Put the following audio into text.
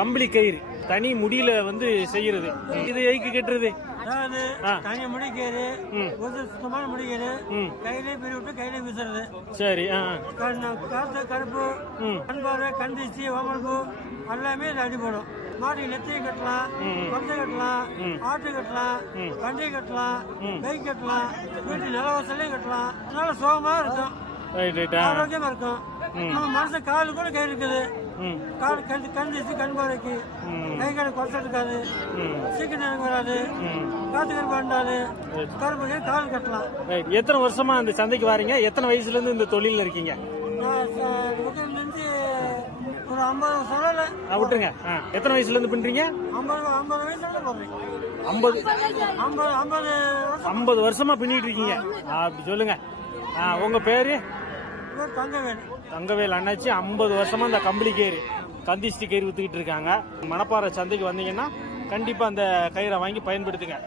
கம்பளி கயிறு தனி முடியில வந்து செய்யறது. இது எதுக்கு கட்டுறது? அதாவது தனி முடிக்கேறு, ஒரு சுத்தமான முடிக்கேறு, கையிலே பிரி விட்டு கையிலே வீசுறது. சரி. காத்து கருப்பு, கண்பாறை, கண்டிச்சி, ஓமல்பூ எல்லாமே இது அடிபடும். மாட்டு நெத்தியை கட்டலாம், கொந்தை கட்டலாம், ஆட்டு கட்டலாம், வண்டி கட்டலாம், கை கட்டலாம், வீட்டு நிலவசலையும் கட்டலாம். அதனால சுகமா இருக்கும், ஆரோக்கியமா இருக்கும். நம்ம மனசு காலு கூட கை இருக்குது. கால் கண்டிச்சு கண்பாறைக்கு கை கால குறைச்சல் இருக்காது, சீக்கிரம் எனக்கு வராது, காத்து கருப்பு வந்தாது, கருப்பு கால் கட்டலாம். எத்தனை வருஷமா அந்த சந்தைக்கு வாரீங்க? எத்தனை வயசுல இருந்து இந்த தொழில இருக்கீங்க? ஒரு 50 சொல்லல விட்டுருங்க. எத்தனை வயசுல இருந்து பண்றீங்க? 50 வயசுல போடுறீங்க. 50 வருஷமா பின்னிட்டு இருக்கீங்க. அப்படி சொல்லுங்க. உங்க பேரு? தங்கவேல். தங்கவேல் அண்ணாச்சி 50 வருஷமா இந்த கம்பளி கயிறு, கந்திஷ்டி கயிறு வித்துக்கிட்டு இருக்காங்க. மணப்பாறை சந்தைக்கு வந்தீங்கன்னா கண்டிப்பா அந்த கயிறை வாங்கி பயன்படுத்துங்க.